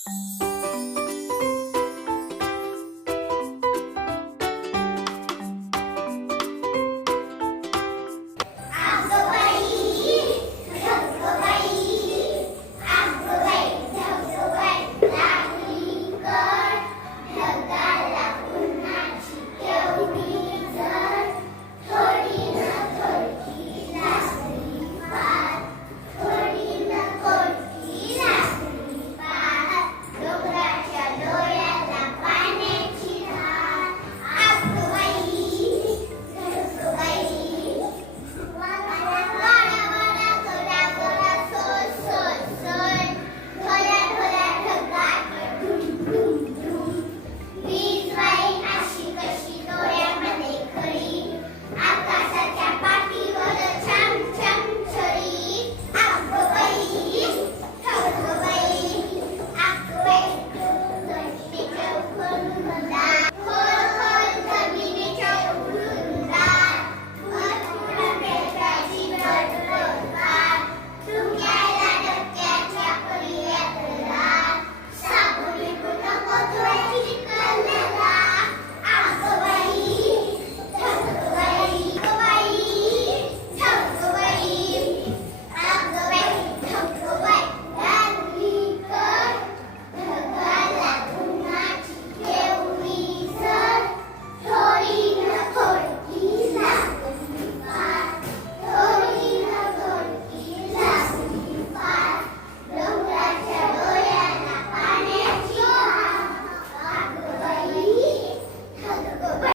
す